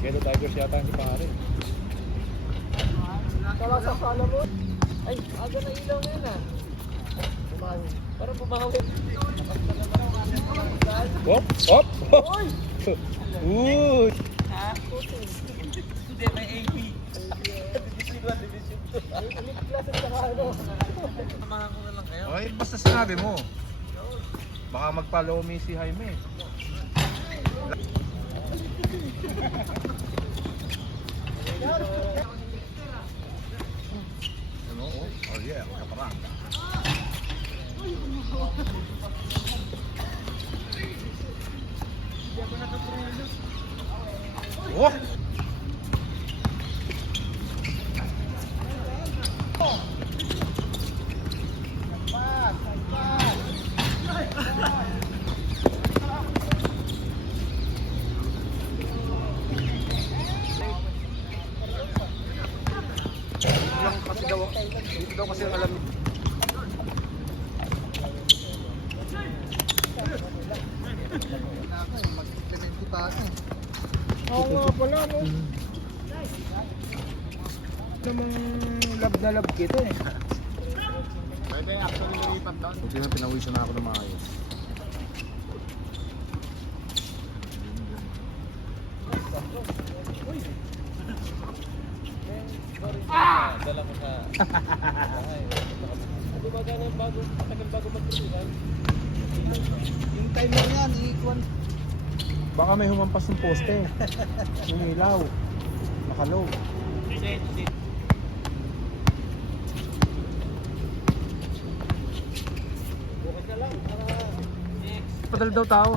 Kaya Tigers yata si pare. Kala sa sala mo. Ay, aga na ilaw na yun ah. Bumawi. Parang bumawi. Hop! Hop! Hop! Oy! Uy! Ha? Hindi, may AP. Division 1, Division 2. Elite class at saka ano. Samahan ko na lang kayo. Okay, basta sinabi mo. Baka mag-follow me si Jaime. Ano? Oh yeah, kaparang. Oh! Kasi daw, dito daw kasi ang alam niya. Mag-implementi pa ako. Oo nga pala, no? Namang lab na lab kita eh. Pwede actually nilipat doon. Buti na pinawisan na ako ng maayos. Dala mo sa bahay. Ano ba ganang bago, matagal bago magtutugan? Yung timer yan, ikuan. Baka may humampas ng poste. Yung ilaw. Nakalow. Bukas na lang para next. Padal daw tao.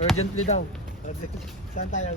Urgently daw. Saan tayo?